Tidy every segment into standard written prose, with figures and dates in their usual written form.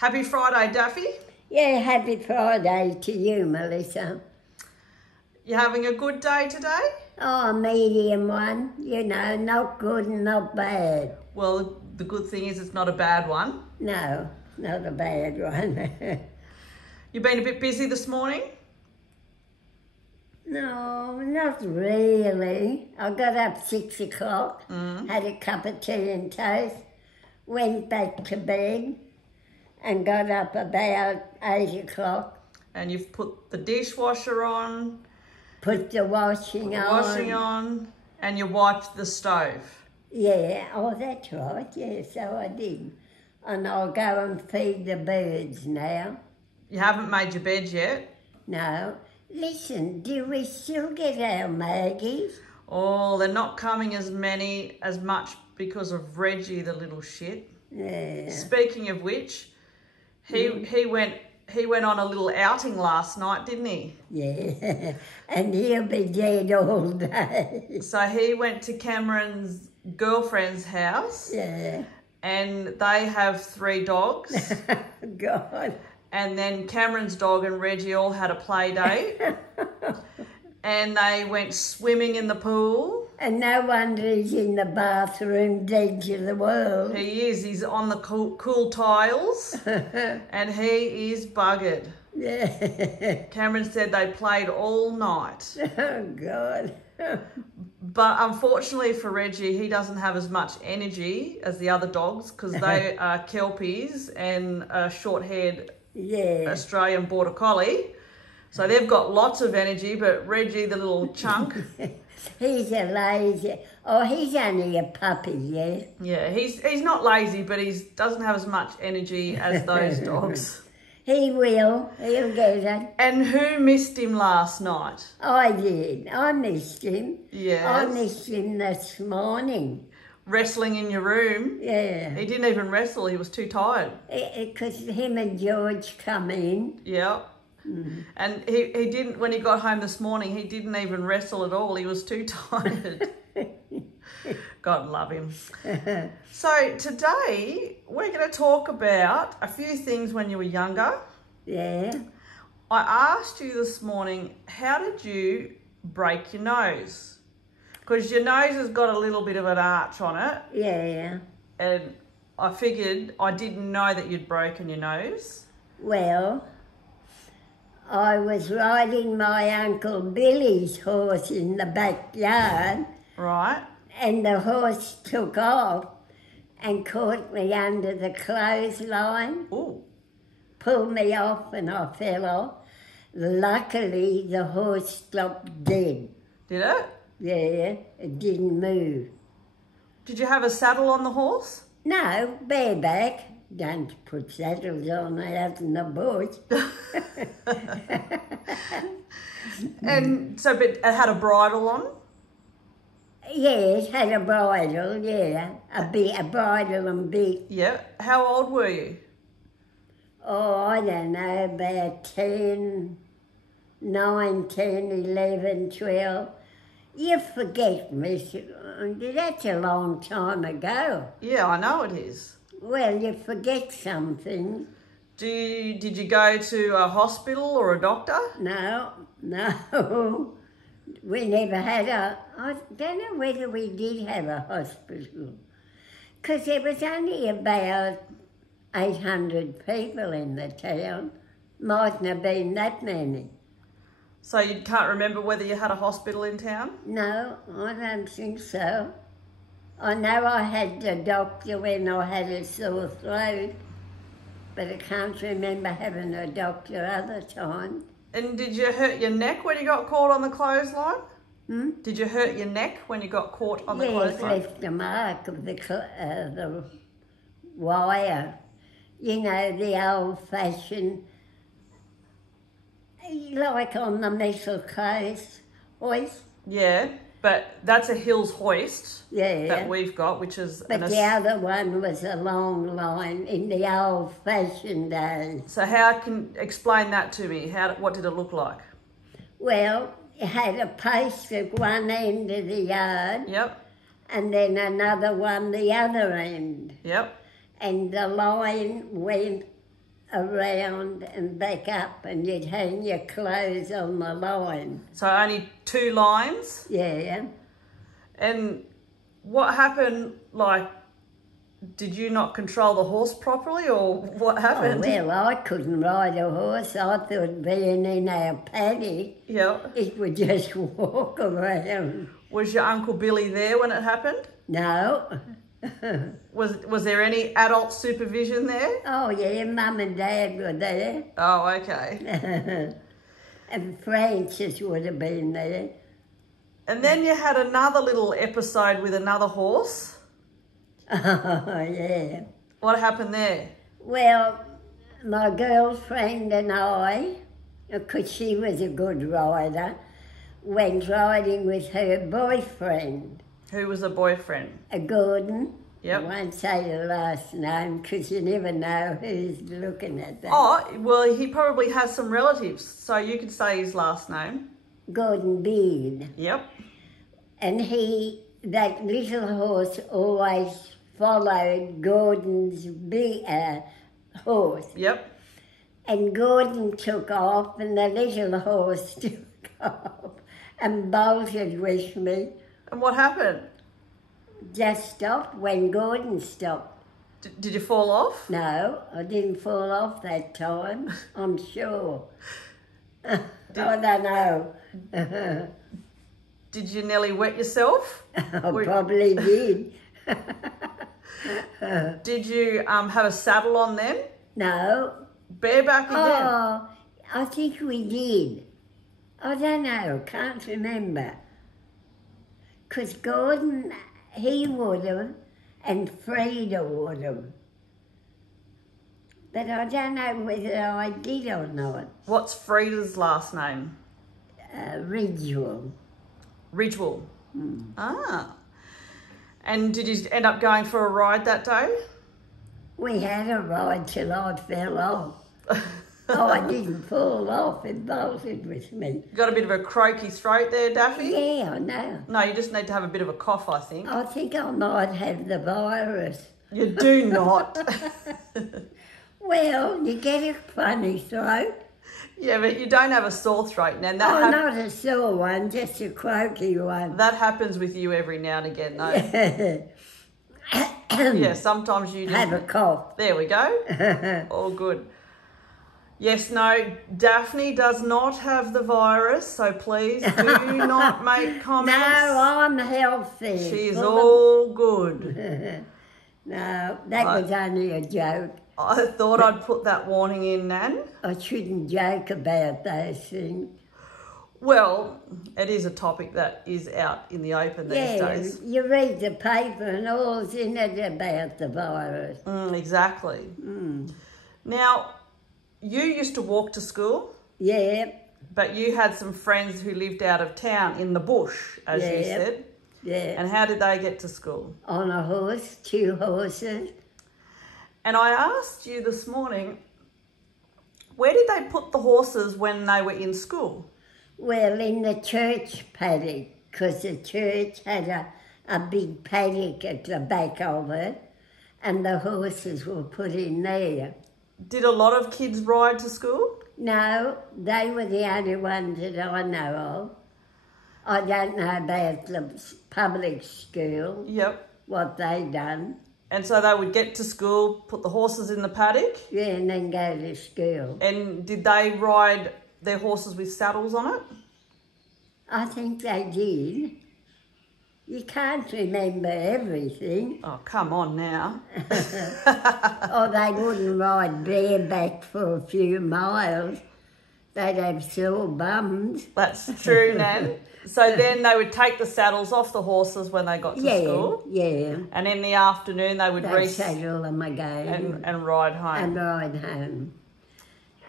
Happy Friday, Daffy. Yeah, happy Friday to you, Melissa. You having a good day today? Oh, a medium one, you know, not good and not bad. Well, the good thing is it's not a bad one. No, not a bad one. You've been a bit busy this morning? No, not really. I got up 6 o'clock, had a cup of tea and toast, went back to bed and got up about 8 o'clock. And you've put the dishwasher on, Put the washing on. and you wiped the stove. Yeah, oh, that's right, yeah, so I did. And I'll go and feed the birds now. You haven't made your bed yet? No. Listen, do we still get our Maggies? Oh, they're not coming as much because of Reggie, the little shit. Yeah. Speaking of which, he went on a little outing last night, didn't he? Yeah, and he'll be dead all day. So he went to Cameron's girlfriend's house. Yeah. And they have 3 dogs. God. And then Cameron's dog and Reggie all had a play date. And they went swimming in the pool. And no wonder he's in the bathroom, dead to the world. He is. He's on the cool tiles. And he is buggered. Yeah. Cameron said they played all night. Oh, God. But unfortunately for Reggie, he doesn't have as much energy as the other dogs because they are Kelpies and a short-haired Australian Border Collie. So they've got lots of energy, but Reggie, the little chunk... He's a lazy... Oh, he's only a puppy, yeah? Yeah, he's not lazy, but he doesn't have as much energy as those dogs. He will. He'll get it. And who missed him last night? I did. I missed him. Yes. I missed him this morning. Wrestling in your room? Yeah. He didn't even wrestle. He was too tired. Because him and George come in. Yeah. And he didn't, when he got home this morning, he didn't even wrestle at all. He was too tired. God love him. So today we're going to talk about a few things when you were younger. Yeah. I asked you this morning, how did you break your nose? Because your nose has got a little bit of an arch on it. Yeah. And I figured I didn't know that you'd broken your nose. Well, I was riding my Uncle Billy's horse in the backyard. Right. And the horse took off and caught me under the clothesline. Ooh. Pulled me off and I fell off. Luckily, the horse stopped dead. Did it? Yeah, it didn't move. Did you have a saddle on the horse? No, bareback. Don't put saddles on out in the bush. And so, but it had a bridle on? Yeah, it had a bridle, yeah. A bridle and bit. Yeah. How old were you? Oh, I don't know, about 10, 9, 10, 11, 12. You forget, miss. That's a long time ago. Yeah, I know it is. Well, you forget something. Did you go to a hospital or a doctor? No. We never had I don't know whether we did have a hospital. Because there was only about 800 people in the town. Mightn't have been that many. So you can't remember whether you had a hospital in town? No, I don't think so. I know I had the doctor when I had a sore throat, but I can't remember having a doctor other times. And did you hurt your neck when you got caught on the clothesline? Did you hurt your neck when you got caught on the clothesline? Yes, left a mark of the wire. You know, the old-fashioned, like on the metal clothes hoist. Yeah, but that's a Hills hoist that we've got, which is... But the other one was a long line in the old-fashioned days. So explain that to me. What did it look like? Well, it had a post at one end of the yard. Yep. And then another one the other end. Yep. And the line went around and back up, and you'd hang your clothes on the line. So only 2 lines? Yeah. And what happened, like, did you not control the horse properly, or what happened? Oh, well, I couldn't ride a horse. I thought being in our paddock, it would just walk around. Was your Uncle Billy there when it happened? No. Was there any adult supervision there? Oh, yeah, Mum and Dad were there. Oh, okay. And Francis would have been there. And then you had another little episode with another horse. Oh, yeah. What happened there? Well, my girlfriend and I, because she was a good rider, went riding with her boyfriend. Who was a boyfriend? A Gordon. Yep. I won't say the last name because you never know who's looking at that. Oh, well, he probably has some relatives, so you could say his last name. Gordon Beard. Yep. And that little horse always followed Gordon's big horse. Yep. And Gordon took off and the little horse took off and bolted with me. And what happened? Just stopped when Gordon stopped. Did you fall off? No, I didn't fall off that time, I'm sure. I don't know. Did you nearly wet yourself? I probably did. Did you have a saddle on then? No. Bareback again? Oh, I think we did. I don't know, can't remember. Because Gordon, he would have, and Frida would have. But I don't know whether I did or not. What's Frida's last name? Ridgewell. Ridgewell. Mm. Ah. And did you end up going for a ride that day? We had a ride till I fell off. Oh, I didn't fall off, it bolted with me. Got a bit of a croaky throat there, Daffy? Yeah, I know. No, you just need to have a bit of a cough, I think. I think I might have the virus. You do not. Well, you get a funny throat. Yeah, but you don't have a sore throat. And not a sore one, just a croaky one. That happens with you every now and again, though. Yeah, sometimes you just... have a cough. There we go. All good. Yes, no, Daphne does not have the virus, so please do not make comments. No, I'm healthy. She's all good. No, that was only a joke. I thought I'd put that warning in, Nan. I shouldn't joke about those things. Well, it is a topic that is out in the open these days. You read the paper and all's in it about the virus. Exactly. Now, you used to walk to school? Yeah. But you had some friends who lived out of town in the bush, as you said. Yeah. And how did they get to school? On a horse, 2 horses. And I asked you this morning, where did they put the horses when they were in school? Well, in the church paddock, because the church had a big paddock at the back of it, and the horses were put in there. Did a lot of kids ride to school? No, they were the only ones that I know of. I don't know about the public school. Yep. What they done. And so they would get to school, put the horses in the paddock? Yeah, and then go to school. And did they ride their horses with saddles on it? I think they did. You can't remember everything. Oh, come on now. Oh, they wouldn't ride bareback for a few miles. They'd have sore bums. That's true, Nan. So then they would take the saddles off the horses when they got to school? Yeah. And in the afternoon they would saddle them again. And ride home. And ride home.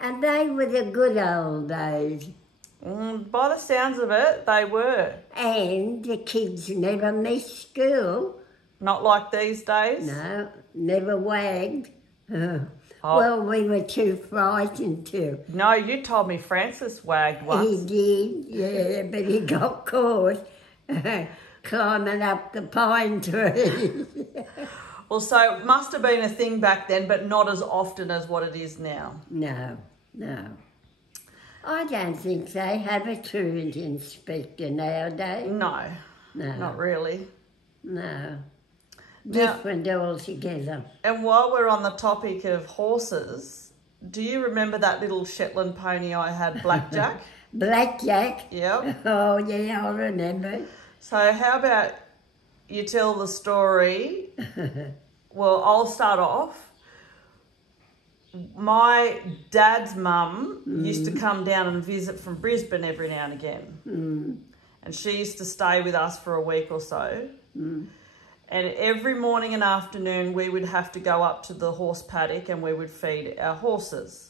And they were the good old days. By the sounds of it, they were. And the kids never missed school. Not like these days? No, never wagged. Well, we were too frightened to. No, you told me Francis wagged once. He did, yeah, but he got caught climbing up the pine tree. Well, so it must have been a thing back then, but not as often as what it is now. No, no. I don't think they have a truant inspector nowadays. No, No. not really. No. Now, Different altogether. and while we're on the topic of horses, do you remember that little Shetland pony I had, Blackjack? Blackjack? Yep. Oh, yeah, I remember. So how about you tell the story? Well, I'll start off. My dad's mum used to come down and visit from Brisbane every now and again. And she used to stay with us for a week or so. And every morning and afternoon we would have to go up to the horse paddock and we would feed our horses.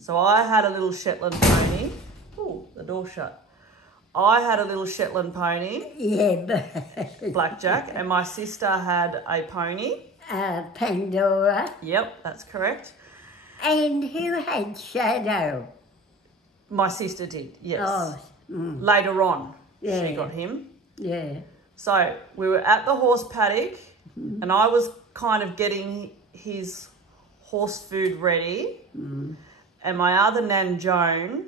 So I had a little Shetland pony. Oh, the door shut. I had a little Shetland pony. Yeah. Blackjack. And my sister had a pony. Pandora. Yep, that's correct. And who had Shadow? My sister did, yes. Oh, Later on, she Yeah. got him. yeah. So we were at the horse paddock and I was kind of getting his horse food ready. And my other Nan Joan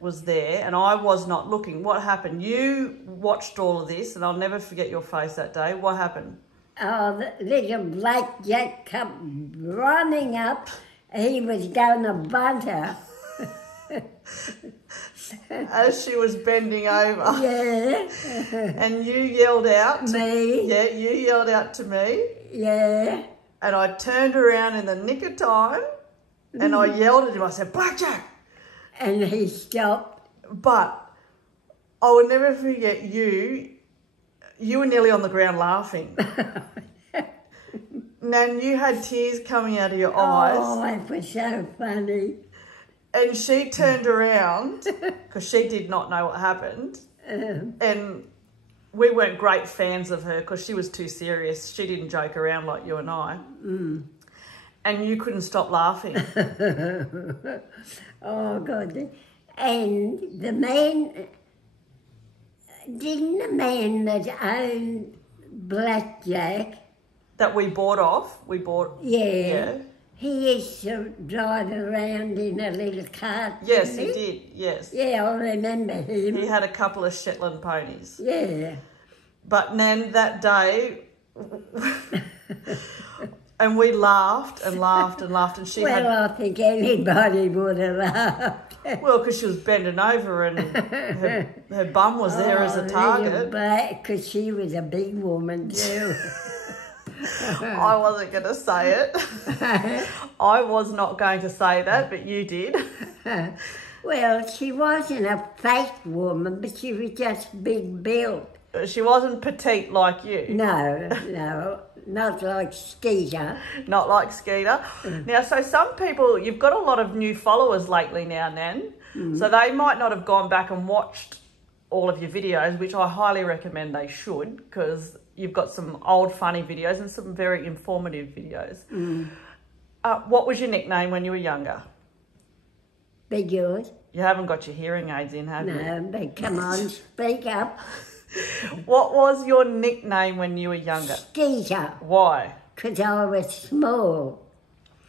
was there and I was not looking. What happened? You watched all of this and I'll never forget your face that day. What happened? Oh, the little Blackjack come running up. He was going to bunt her. As she was bending over. Yeah. And you yelled out. Me. Yeah, you yelled out to me. Yeah. And I turned around in the nick of time and I yelled at him. I said, Blackjack! And he stopped. But I will never forget you. You were nearly on the ground laughing. Nan, you had tears coming out of your eyes. Oh, it was so funny. And she turned around because she did not know what happened. And we weren't great fans of her because she was too serious. She didn't joke around like you and I. And you couldn't stop laughing. Oh, God. And the man, didn't the man that owned Blackjack, That we bought off. Yeah. He used to drive around in a little cart. Yes, didn't he did. Yes. Yeah, I remember him. He had a couple of Shetland ponies. Yeah. But Nan, that day, and we laughed and laughed and laughed, and she Well, I think anybody would have laughed. well, because she was bending over and her bum was there as a target. Because she was a big woman too. I wasn't going to say it. I was not going to say that, but you did. Well, she wasn't a fake woman, but she was just big built. She wasn't petite like you. No, not like Skeeter. Not like Skeeter. Now, so some people, you've got a lot of new followers lately now, Nan. So they might not have gone back and watched all of your videos, which I highly recommend they should, because you've got some old funny videos and some very informative videos. What was your nickname when you were younger? Big yours? You haven't got your hearing aids in, have you? No, but come on, speak up. What was your nickname when you were younger? Skeeter, Why? because I was small,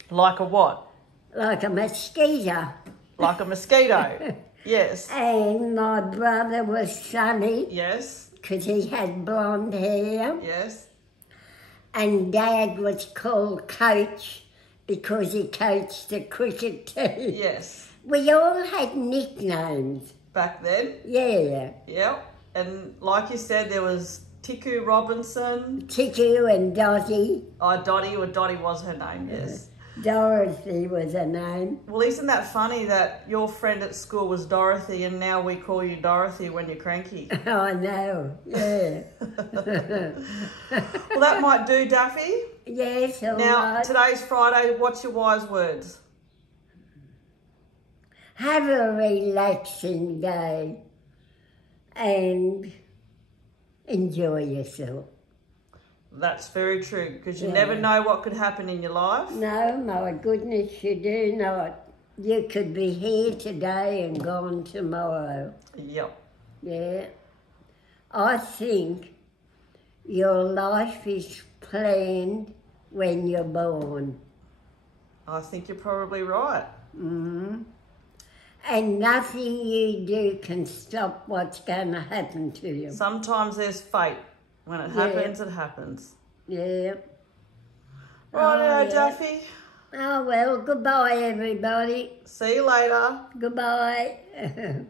Like a what? like a mosquito. Like a mosquito? Yes. And my brother was Sonny, Yes. because he had blonde hair. Yes. And Dad was called Coach because he coached the cricket team. Yes. We all had nicknames. Back then? Yeah. Yep. And like you said, there was Tiku Robinson. Tiku and Dottie. Oh, Dottie, or Dottie was her name, yes. Dorothy was her name. Well, isn't that funny that your friend at school was Dorothy and now we call you Dorothy when you're cranky? I know, yeah. Well, that might do, Daffy. Yes, all Now, right. today's Friday. What's your wise words? Have a relaxing day and enjoy yourself. That's very true, because you Yeah. never know what could happen in your life. No, my goodness, you do not. You could be here today and gone tomorrow. Yep. Yeah. I think your life is planned when you're born. I think you're probably right. Mm-hmm. And nothing you do can stop what's going to happen to you. Sometimes there's fate. When it happens, it happens. Yeah. Righto, Daffy. Oh, well, goodbye, everybody. See you later. Goodbye.